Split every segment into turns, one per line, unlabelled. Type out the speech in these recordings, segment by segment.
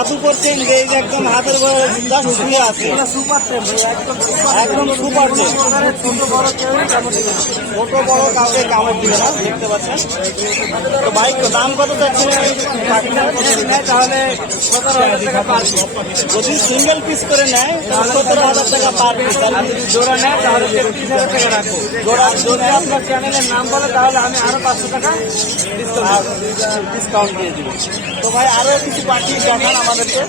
আপনি করছেন যে একদম হাতের দাম তাহলে যদি সিঙ্গেল পিস করে নেয় তাহলে সতেরো হাজার টাকা পার পিস জোড়া নেয় তাহলে জোড়া যদি আপনার চ্যানেলের নাম বলে তাহলে আমি আরও পাঁচশো টাকা ডিসকাউন্ট দিয়ে দিব। তো ভাই আরও কিছু পাখি দেখান আমাদেরকে।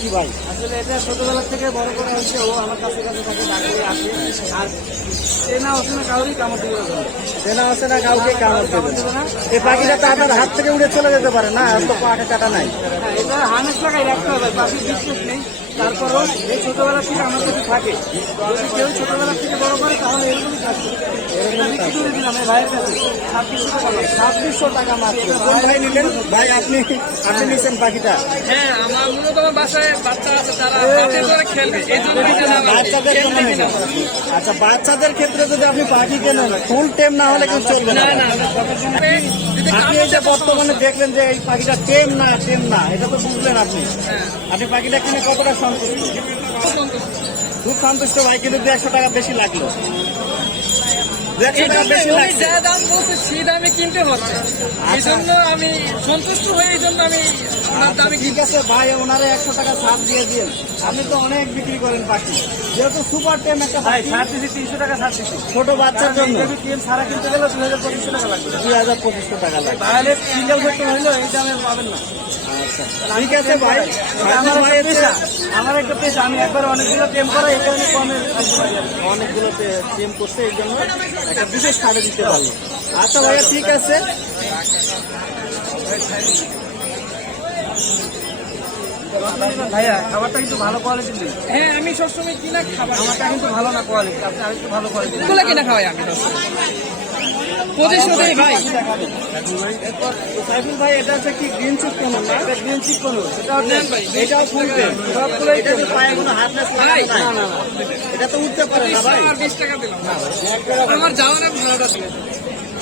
কি ভাই?
আসলে এটা ছোটবেলা থেকে বড় করে হচ্ছে ও আমার কাছে কাছে থাকে ডাক্তারে আসে। আর চেনা অচেনা কাউরই কামড় দিবে না।
চেনা কাউকে কামড় দেবে
না।
এই পাখিটা তো আপনার হাত থেকে উড়ে চলে যেতে পারে না এত পাখি কাটা নাই।
হ্যাঁ, এটা হানেস লাগাই রাখতে হবে পাখির বিশ্বাস নেই। তারপরও এই ছোটবেলা থেকে আমার কাছে থাকে। যদি কেউ ছোটবেলা থেকে বড় করে তাহলে এরকমই থাকবে। এটা বিক্রি করে দিলাম এই ভাইয়ের কাছে। ছাব্বিশশো টাকা।
ছাব্বিশশো টাকা মাত্র। ভাই নিলেন? ভাই আপনি আপনি নিচ্ছেন পাখিটা?
হ্যাঁ আমার মূলত আমার বাসায় বাচ্চা আছে তারা করে খেলবে এই জন্য
বাচ্চাদের জন্য আচ্ছা বাচ্চাদের ক্ষেত্রে যদি আপনি পাখি কেনেন ফুল টেম না হলে কিন্তু চলবে না। আপনি এই যে বর্তমানে দেখলেন যে এই পাখিটা টেম না টেম না এটা তো শুনলেন আপনি।
হ্যাঁ।
আপনি পাখিটা কিনে কতটা সন্তুষ্ট? খুব সন্তুষ্ট। ভাই কিন্তু দু একশো টাকা বেশি লাগল।
যা দাম বলছে সেই দামে কিনতে হচ্ছে। এই জন্য আমি সন্তুষ্ট হয়ে এই জন্য আমি
ঠিক আছে ভাই ওনারে একশো টাকা ছাড় দিয়ে দিন আপনি তো অনেক বিক্রি করেন পাখি। যেহেতু সুপার টেম একটা
ভাই ছাড় দিচ্ছি তিনশো টাকা ছাড় দিচ্ছি
ছোট বাচ্চার জন্য।
টিম সারা কিনতে গেলে দুই হাজার পঁচিশশো টাকা লাগবে।
দুই হাজার পঁচিশশো টাকা লাগে
তাহলে সিঙ্গেল ভর্তি হইল এই দামে পাবেন না।
আচ্ছা ঠিক আছে ভাই।
আমার
ভাই
একটা পেশা আমার একটা পেশা আমি একবার অনেকগুলো টেম করা এই কারণে কমে।
অনেকগুলো টেম করছে এই জন্য একটা বিশেষ ছাড়ে দিতে পারল। আচ্ছা ভাইয়া ঠিক আছে।
ভাইয়া খাবারটা কিন্তু ভালো কোয়ালিটির
হ্যাঁ আমি সবসময় কিনা খাবার
আমারটা কিন্তু ভালো না কোয়ালিটি আপনি আরেকটু ভালো কোয়ালিটি
এগুলো কিনা খাওয়াই আমি পঁচিশশো দেই ভাই।
সাইফুল ভাই এটা হচ্ছে কি গ্রিন চিপ কেমন না?
এটা গ্রিন চিপ
নেন ভাই
ফুল
সবগুলো
এটা তো পায়ে কোনো হার্ডনেস
ভাই।
না না এটা তো উঠতে পারে না ভাই।
আর বিশ টাকা দিলাম। আমার যাওয়ার ভাড়াটা হ্যাঁ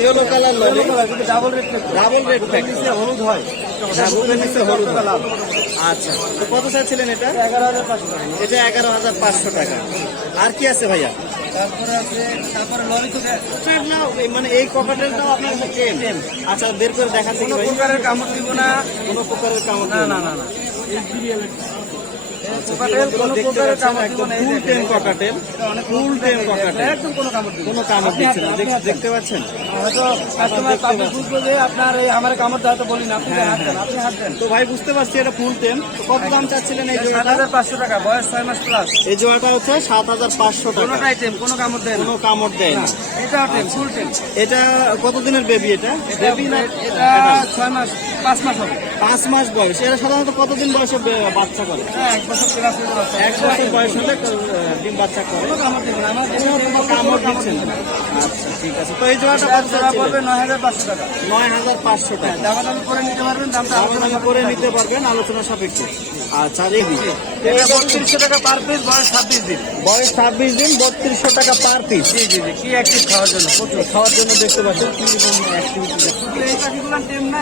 ইয়েলো কালার লরি
কালার
কিন্তু ডাবল রেড
ডাবল রেড
নিচে হলুদ হয়। টাকা
আচ্ছা তো কত চাচ্ছিলেন এটা?
এগারো হাজার পাঁচশো টাকা।
এটা এগারো হাজার পাঁচশো টাকা। আর কি আছে ভাইয়া?
তারপরে আছে তারপরে লরি তো
না মানে এই কপাটেলটাও আপনার আচ্ছা বের করে দেখাচ্ছি
কোনো প্রকারের কামড় দিব না।
কোনো প্রকারের কামড়
না না। না না
দেখতে পাচ্ছেন
আপনার এই আমার কামড় দেওয়া তো বলি না আপনি আপনি হাত
তো ভাই বুঝতে পারছি এটা ফুল টেম কত দাম চাচ্ছিলেন এই
সাত হাজার পাঁচশো টাকা বয়স ছয় মাস প্লাস
এই জোড়াটা হচ্ছে সাত হাজার পাঁচশো টাকা।
কোনোটাই টেম কোনো কামড় দেয়
কোনো কামড় দেয় না।
টেম ফুল টেম
এটা কতদিনের বেবি এটা? বেবি না
এটা ছয় মাস পাঁচ মাস হবে।
পাঁচ মাস বয়স। এরা সাধারণত কতদিন বয়সে বাচ্চা করে?
হ্যাঁ বছর প্লাস
এক বছর বয়স হলে ডিম বাচ্চা করে।
কামড়
দিচ্ছে না। আচ্ছা ঠিক আছে। তো এই জোড়াটা কত
জোড়া পড়বে নয় হাজার পাঁচশো টাকা।
নয় হাজার পাঁচশো টাকা।
দামা দামি করে নিতে পারবেন দামটা আলোচনা
করে নিতে পারবেন আলোচনা সাপেক্ষে। আচ্ছা
এটা বত্রিশশো টাকা পার পিস বয়স ছাব্বিশ দিন।
বয়স ছাব্বিশ দিন বত্রিশশো টাকা পার পিস
জি জি জি কি অ্যাক্টিভ খাওয়ার জন্য? প্রচুর
খাওয়ার জন্য দেখতে পাচ্ছেন কি অ্যাক্টিভিটি
না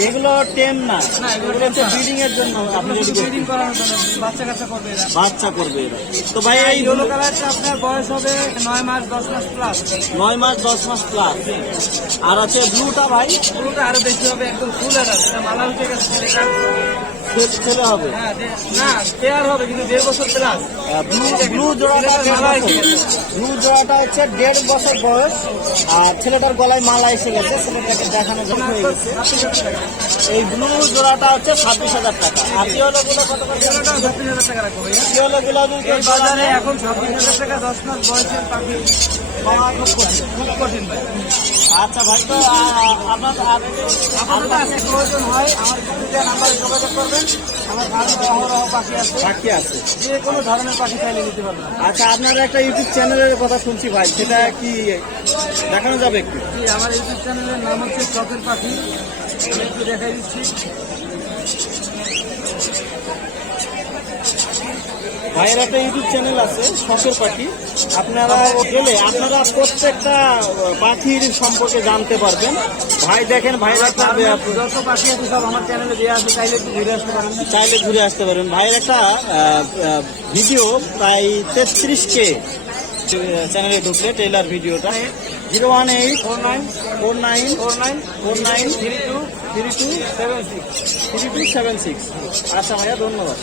এগুলো
টেম না
না, এগুলো
হচ্ছে ব্রিডিং এর জন্য আপনি
এগুলো
ready
শুধু ব্রিডিং করানোর জন্য বাচ্চা কাচ্চা করবে এরা।
বাচ্চা করবে এরা। তো ভাই এই
ইয়েলো কালারটা আপনার বয়স হবে নয় মাস দশ মাস প্লাস
নয় মাস দশ মাস প্লাস আর আছে ব্লুটা ভাই।
পুরোটা আরও বেশি হবে একদম ফুল এটা এটা মালা উঠে গেছে এটা
ছে- ছেলে হবে।
হ্যাঁ না পেয়ার হবে কিন্তু দেড় বছর প্লাস
ব্লু ব্লু জোড়াটা ব্লু জোড়াটা হচ্ছে দেড় বছর বয়স আর ছেলেটার গলায় মালা এসে গেছে ছেলেটাকে দেখানো যাবে হয়ে গেছে। এই ব্লু জোড়াটা হচ্ছে ছাব্বিশ হাজার টাকা। আর পিওলোগুলো কত করে?
ছাব্বিশ হাজার টাকা রাখব
পিওলোগুলো
বাজারে এখন ছাব্বিশ হাজার টাকা দশ মাস বয়সের পাখি। খুব কঠিন ভাই।
আচ্ছা ভাই তো আপনার
প্রয়োজন হয়। আমার নাম্বারে যোগাযোগ করবেন আমার অহরহ পাখি আছে
বাকি আছে।
যে কোনো ধরনের পাখি চাইলে নিতে পারবেন
আচ্ছা আপনার একটা ইউটিউব চ্যানেলের কথা শুনছি ভাই সেটা কি দেখানো যাবে একটু?
জি আমার ইউটিউব চ্যানেলের নাম হচ্ছে চকের পাখি। আমি একটু দেখাই দিচ্ছি।
ভাইয়ের একটা ইউটিউব চ্যানেল আছে শখের পাখি। আপনারা গেলে আপনারা প্রত্যেকটা পাখির সম্পর্কে জানতে পারবেন। ভাই দেখেন ভাইয়ের একটা
যত পাখি আছে সব আমার চ্যানেলে দেওয়া আছে চাইলে একটু ঘুরে আসতে পারেন।
চাইলে ঘুরে আসতে পারেন। ভাইয়ের একটা ভিডিও প্রায় তেত্রিশ কে চ্যানেলে ঢুকলে টেইলার ভিডিওটা zero one eight
four nine
four nine
four nine
four nine
three two
three two
seven six
three two seven six আচ্ছা ভাইয়া ধন্যবাদ।